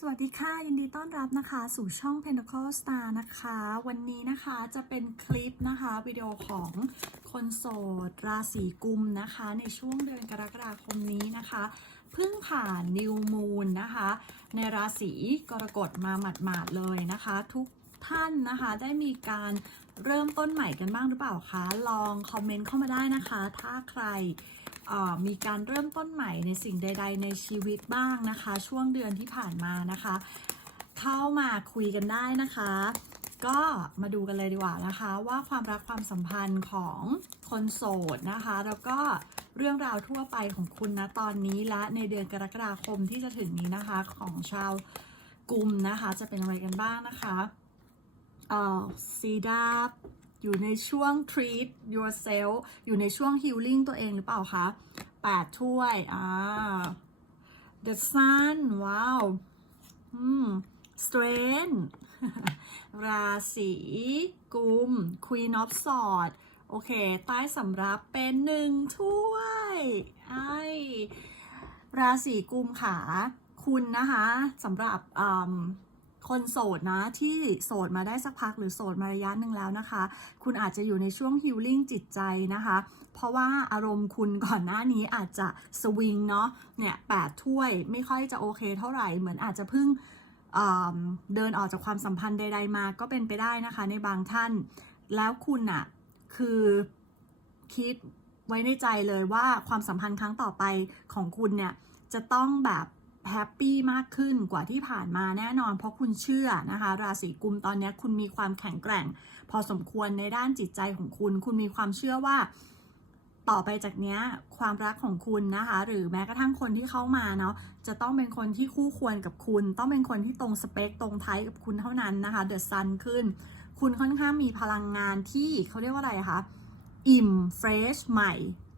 สวัสดีค่ะ ยินดีต้อนรับนะคะ สู่ช่อง Pentacle Star นะคะ วันนี้นะคะจะเป็นคลิปนะคะวิดีโอของคนโสด ราศีกุมนะคะ ในช่วงเดือนกรกฎาคมนี้นะคะ เพิ่งผ่านนิวมูนนะคะ ในราศีกรกฎมาหมาดๆเลยนะคะ ทุกท่านนะคะได้มีการเริ่มต้นใหม่กันบ้างหรือเปล่าคะ ลองคอมเมนต์เข้ามาได้นะคะ ถ้าใคร มีการเริ่มต้นใหม่ในสิ่งใด ๆ ในชีวิตบ้างนะคะ ช่วงเดือนที่ผ่านมานะคะ เข้ามาคุยกันได้นะคะ ก็มาดูกันเลยดีกว่านะคะ ว่าความรักความสัมพันธ์ของคนโสดนะคะ แล้วก็เรื่องราวทั่วไปของคุณนะตอนนี้และในเดือนกรกฎาคมที่จะถึงนี้นะคะของชาวกลุ่มนะคะ จะเป็นอะไรกันบ้างนะคะเอ่อซีดา อยู่ในช่วง treat yourself อยู่ในช่วง healing ตัวเองหรือเปล่าคะแปดถ้วย อ่า the sun ว้าวอืม strength ราศีกุม queen of swords โอเค ใต้สำรับเป็นหนึ่งถ้วยไอราศีกุมขา คุณนะคะสำหรับอืม คนโสดนะที่โสดมาได้สักพักหรือโสดมาระยะหนึ่งแล้วนะคะ คุณอาจจะอยู่ในช่วงฮิลลิ่งจิตใจนะคะ เพราะว่าอารมณ์คุณก่อนหน้านี้อาจจะสวิงเนาะเนี่ยแปดถ้วยไม่ค่อยจะโอเคเท่าไหร่เหมือนอาจจะเพิ่งอ่าเดินออกจากความสัมพันธ์ใด ๆ มาก็เป็นไปได้นะคะ ในบางท่าน แล้วคุณอะคือคิดไว้ในใจเลยว่าความสัมพันธ์ครั้งต่อไปของคุณเนี่ยจะต้องแบบ แฮปปี้มากขึ้นกว่าที่ผ่านมาแน่นอน เพราะคุณเชื่อนะคะ ราศีกุมตอนนี้คุณมีความแข็งแกร่ง พอสมควรในด้านจิตใจของคุณ คุณมีความเชื่อว่าต่อไปจากเนี้ยความรักของคุณนะคะ หรือแม้กระทั่งคนที่เข้ามาเนาะจะต้องเป็นคนที่คู่ควรกับคุณ ต้องเป็นคนที่ตรงสเปคตรงไทป์กับคุณเท่านั้นนะคะเดอะซันขึ้น คุณค่อนข้างมีพลังงานที่เขาเรียกว่าอะไรคะอิ่มเฟรชใหม่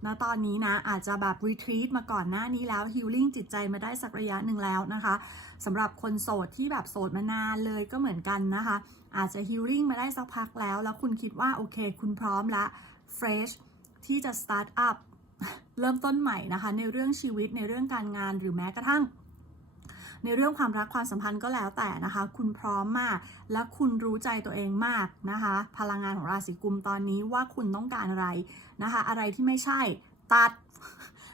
ณตอนนี้นะอาจจะแบบรีทรีตมาก่อนหน้านี้แล้วฮิลลิ่งจิตใจมาได้สักระยะหนึ่งแล้วนะคะสำหรับคนโสดที่แบบโสดมานานเลยก็เหมือนกันนะคะ อาจจะฮิลลิ่งมาได้สักพักแล้ว แล้วคุณคิดว่าโอเค คุณพร้อมละเฟรชที่จะสตาร์ทอัพเริ่มต้นใหม่นะคะ ในเรื่องชีวิตในเรื่องการงานหรือแม้กระทั่ง ในเรื่องความรักความสัมพันธ์ก็แล้วแต่นะคะ คุณพร้อมมาก และคุณรู้ใจตัวเองมากนะคะ พลังงานของราศีกุมตอนนี้ว่าคุณต้องการอะไรนะคะ อะไรที่ไม่ใช่ตัด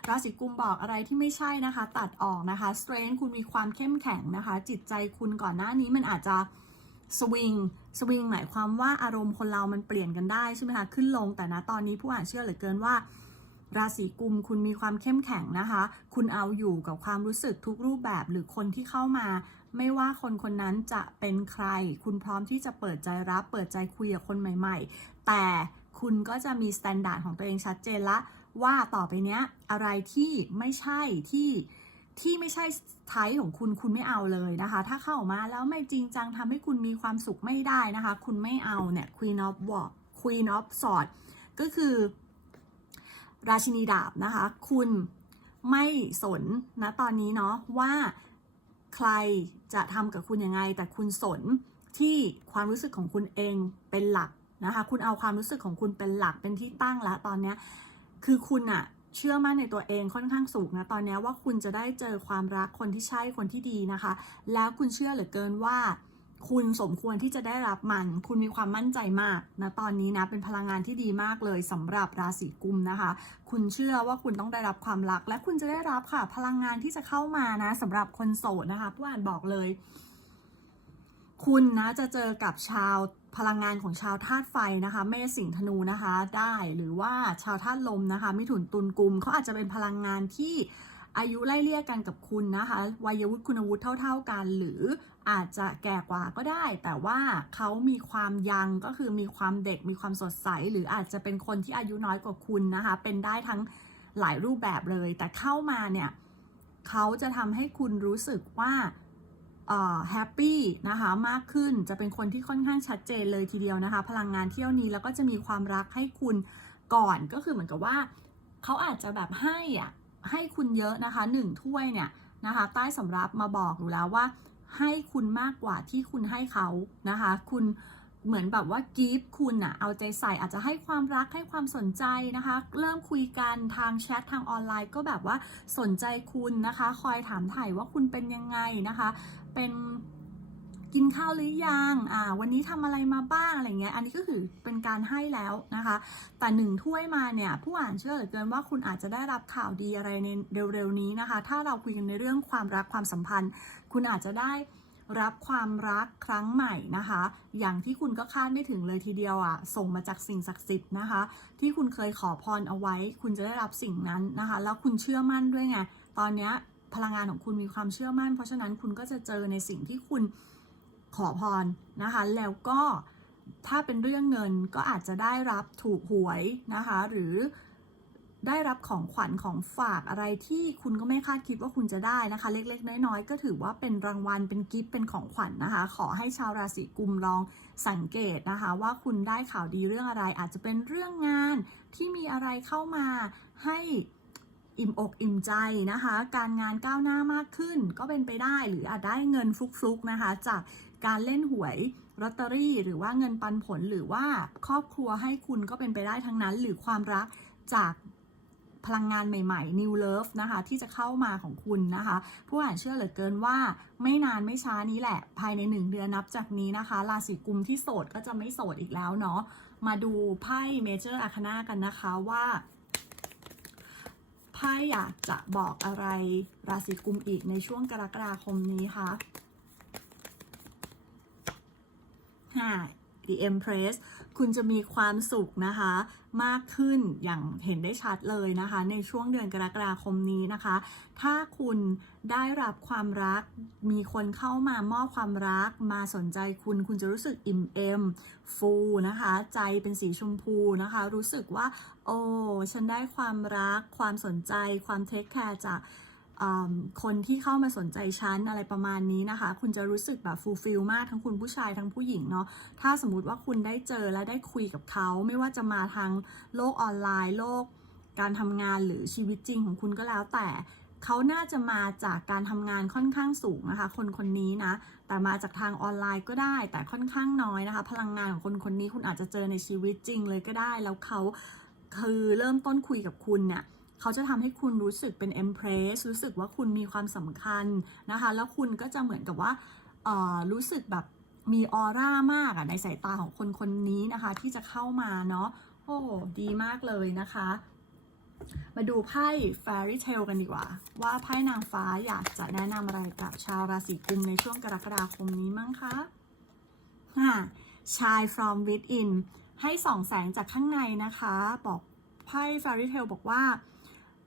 ราศีกุมบอกอะไรที่ไม่ใช่นะคะ ตัดออกนะคะ strength คุณมีความเข้มแข็งนะคะ จิตใจคุณก่อนหน้านี้มันอาจจะสวิงสวิงหมายความว่าอารมณ์คนเรามันเปลี่ยนกันได้ใช่ไหมคะขึ้นลงแต่นะตอนนี้ผู้อ่านเชื่อเหลือเกินว่า ราศีกุมคุณมีความเข้มแข็งนะคะ คุณเอาอยู่กับความรู้สึกทุกรูปแบบหรือคนที่เข้ามา ไม่ว่าคนคนนั้นจะเป็นใคร คุณพร้อมที่จะเปิดใจรับ เปิดใจคุยกับคนใหม่ ๆ แต่คุณก็จะมีสแตนดาร์ดของตัวเองชัดเจนละว่าต่อไปเนี้ยอะไรที่ไม่ใช่ที่ที่ไม่ใช่ไทป์ของคุณคุณไม่เอาเลยนะคะ ถ้าเข้ามาแล้วไม่จริงจังทำให้คุณมีความสุขไม่ได้นะคะ คุณไม่เอาเนี่ย Queen of w a r Queen of Sword ก็คือ ราชินีดาบนะคะ คุณไม่สนนะตอนนี้เนาะว่าใครจะทำกับคุณยังไง แต่คุณสนที่ความรู้สึกของคุณเองเป็นหลักนะคะ คุณเอาความรู้สึกของคุณเป็นหลักเป็นที่ตั้งแล้วตอนนี้คือคุณอะเชื่อมั่นในตัวเองค่อนข้างสูงนะตอนนี้ว่าคุณจะได้เจอความรักคนที่ใช่คนที่ดีนะคะ แล้วคุณเชื่อเหลือเกินว่า คุณสมควรที่จะได้รับมัน คุณมีความมั่นใจมากนะตอนนี้นะ เป็นพลังงานที่ดีมากเลยสำหรับราศีกุมนะคะ คุณเชื่อว่าคุณต้องได้รับความรัก และคุณจะได้รับค่ะ พลังงานที่จะเข้ามานะสำหรับคนโสดนะคะผู้อ่านบอกเลย คุณนะจะเจอกับชาวพลังงานของชาวธาตุไฟนะคะเมษสิงธนูนะคะได้หรือว่าชาวธาตุลมนะคะมิถุนตุลกุมเขาอาจจะเป็นพลังงานที่อายุไล่เลี่ยกันกับคุณนะคะวัยวุฒิคุณวุฒิเท่า ๆกัน หรือ อาจจะแก่กว่าก็ได้ แต่ว่าเขามีความยังก็คือมีความเด็กมีความสดใส หรืออาจจะเป็นคนที่อายุน้อยกว่าคุณนะคะ เป็นได้ทั้งหลายรูปแบบเลย แต่เข้ามาเนี่ยเขาจะทำให้คุณรู้สึกว่าแฮปปี้นะคะมากขึ้นจะเป็นคนที่ค่อนข้างชัดเจนเลยทีเดียวนะคะ พลังงานเที่ยวนี้แล้วก็จะมีความรักให้คุณก่อนก็คือเหมือนกับว่าเขาอาจจะแบบให้อะให้คุณเยอะนะคะหนึ่งถ้วยเนี่ยนะคะใต้สำรับมาบอกอยู่แล้วว่า ให้คุณมากกว่าที่คุณให้เขานะคะ คุณเหมือนแบบว่ากีฟคุณอะเอาใจใส่อาจจะให้ความรักให้ความสนใจนะคะ เริ่มคุยกันทางแชททางออนไลน์ก็แบบว่าสนใจคุณนะคะ คอยถามถ่ายว่าคุณเป็นยังไงนะคะ เป็น กินข้าวหรือยังอ่าวันนี้ทำอะไรมาบ้างอะไรเงี้ยอันนี้ก็คือเป็นการให้แล้วนะคะ แต่หนึ่งถ้วยมาเนี่ยผู้อ่านเชื่อเหลือเกินว่าคุณอาจจะได้รับข่าวดีอะไรในเร็วๆนี้นะคะ ถ้าเราคุยกันในเรื่องความรักความสัมพันธ์ คุณอาจจะได้รับความรักครั้งใหม่นะคะ อย่างที่คุณก็คาดไม่ถึงเลยทีเดียวอะ ส่งมาจากสิ่งศักดิ์สิทธิ์นะคะ ที่คุณเคยขอพรเอาไว้ คุณจะได้รับสิ่งนั้นนะคะ แล้วคุณเชื่อมั่นด้วยไง ตอนเนี้ยพลังงานของคุณมีความเชื่อมั่น เพราะฉะนั้นคุณก็จะเจอในสิ่งที่คุณ ขอพรนะคะ แล้วก็ถ้าเป็นเรื่องเงินก็อาจจะได้รับถูกหวยนะคะ หรือได้รับของขวัญของฝากอะไรที่คุณก็ไม่คาดคิดว่าคุณจะได้นะคะ เล็กๆ น้อยๆ ก็ถือว่าเป็นรางวัลเป็นกิฟต์เป็นของขวัญนนะคะ ขอให้ชาวราศีกุมลองสังเกตนะคะ ว่าคุณได้ข่าวดีเรื่องอะไร อาจจะเป็นเรื่องงานที่มีอะไรเข้ามาให้อิ่มอกอิ่มใจนะคะ การงานก้าวหน้ามากขึ้นก็เป็นไปได้หรืออาจได้เงินฟลุกๆนะคะ จาก การเล่นหวยลอตเตอรี่ หรือว่าเงินปันผลหรือว่าครอบครัวให้คุณก็เป็นไปได้ทั้งนั้น หรือความรักจากพลังงานใหม่ๆ New Love นะคะ ที่จะเข้ามาของคุณนะคะ ผู้อ่านเชื่อเหลือเกินว่าไม่นานไม่ช้านี้แหละ ภายในหนึ่งเดือนนับจากนี้นะคะ ราศีกุมที่โสดก็จะไม่โสดอีกแล้วเนาะ มาดูไพ่ Major Arcana กันนะคะว่าไพ่อยากจะบอกอะไรราศีกุมอีกในช่วงกรกฎาคมนี้คะ ค่ะ The Empress คุณจะมีความสุขนะคะ มากขึ้นอย่างเห็นได้ชัดเลยนะคะ ในช่วงเดือนกรกฎาคมนี้นะคะ ถ้าคุณได้รับความรัก มีคนเข้ามามอบความรัก มาสนใจคุณ คุณจะรู้สึกอิ่มเอม ฟูนะคะ ใจเป็นสีชมพูนะคะ รู้สึกว่า โอ้ ฉันได้ความรัก ความสนใจ ความเทคแคร์จาก คนที่เข้ามาสนใจฉันอะไรประมาณนี้นะคะ คุณจะรู้สึกแบบฟูลฟิลมากทั้งคุณผู้ชายทั้งผู้หญิงเนาะ ถ้าสมมติว่าคุณได้เจอและได้คุยกับเขา ไม่ว่าจะมาทางโลกออนไลน์ โลกการทำงานหรือชีวิตจริงของคุณก็แล้วแต่เขาน่าจะมาจากการทำงานค่อนข้างสูงนะคะ คนคนนี้นะ แต่มาจากทางออนไลน์ก็ได้ แต่ค่อนข้างน้อยนะคะ พลังงานของคนคนนี้คุณอาจจะเจอในชีวิตจริงเลยก็ได้ แล้วเขาคือเริ่มต้นคุยกับคุณเนี่ย เขาจะทำให้คุณรู้สึกเป็น Empress รู้สึกว่าคุณมีความสำคัญนะคะ แล้วคุณก็จะเหมือนกับว่ารู้สึกแบบมีออร่ามากอะในสายตาของคนคนนี้นะคะ ที่จะเข้ามาเนาะโอ้ดีมากเลยนะคะ มาดูไพ่ Fairy Tale กันดีกว่า ว่าไพ่นางฟ้าอยากจะแนะนำอะไรกับชาวราศีกุมในช่วงกรกฎาคมนี้มั้งคะอ่า Shine from within ให้ส่องแสงจากข้างในนะคะ บอกไพ่ Fairy Tale บอกว่า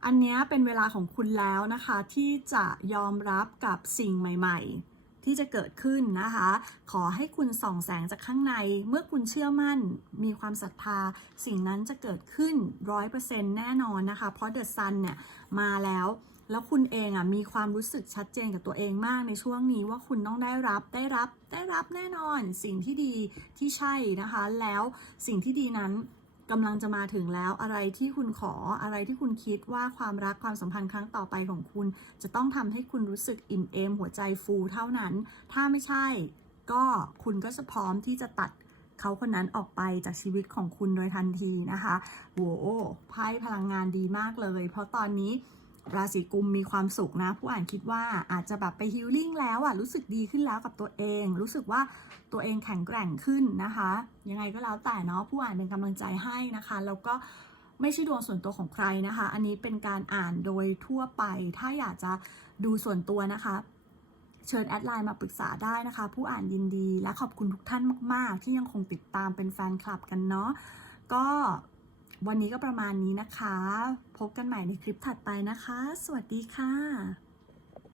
อันนี้เป็นเวลาของคุณแล้วนะคะที่จะยอมรับกับสิ่งใหม่ ๆ ที่จะเกิดขึ้นนะคะ ขอให้คุณส่องแสงจากข้างใน เมื่อคุณเชื่อมั่น มีความศรัทธา สิ่งนั้นจะเกิดขึ้นร้อยเปอร์เซ็นต์แน่นอนนะคะ เพราะเดอะซันเนี่ยมาแล้วแล้วคุณเองอะมีความรู้สึกชัดเจนกับตัวเองมากในช่วงนี้ว่าคุณต้องได้รับได้รับได้รับแน่นอน สิ่งที่ดีที่ใช่นะคะ แล้วสิ่งที่ดีนั้น กำลังจะมาถึงแล้วอะไรที่คุณขออะไรที่คุณคิดว่าความรักความสัมพันธ์ครั้งต่อไปของคุณ จะต้องทำให้คุณรู้สึกอิ่มเอมหัวใจฟูเท่านั้น ถ้าไม่ใช่ ก็คุณก็จะพร้อมที่จะตัดเขาคนนั้นออกไปจากชีวิตของคุณโดยทันทีนะคะโหไพ่พลังงานดีมากเลย เพราะตอนนี้ ราศีกุมมีความสุขนะ ผู้อ่านคิดว่าอาจจะแบบไปฮิลลิ่งแล้วอะรู้สึกดีขึ้นแล้วกับตัวเอง รู้สึกว่าตัวเองแข็งแกร่งขึ้นนะคะ ยังไงก็แล้วแต่เนาะผู้อ่านเป็นกำลังใจให้นะคะ แล้วก็ไม่ใช่ดวงส่วนตัวของใครนะคะ อันนี้เป็นการอ่านโดยทั่วไป ถ้าอยากจะดูส่วนตัวนะคะ เชิญแอดไลน์มาปรึกษาได้นะคะ ผู้อ่านยินดีและขอบคุณทุกท่านมาก ๆ ที่ยังคงติดตามเป็นแฟนคลับกันเนาะก็ วันนี้ก็ประมาณนี้นะคะ พบกันใหม่ในคลิปถัดไปนะคะ สวัสดีค่ะ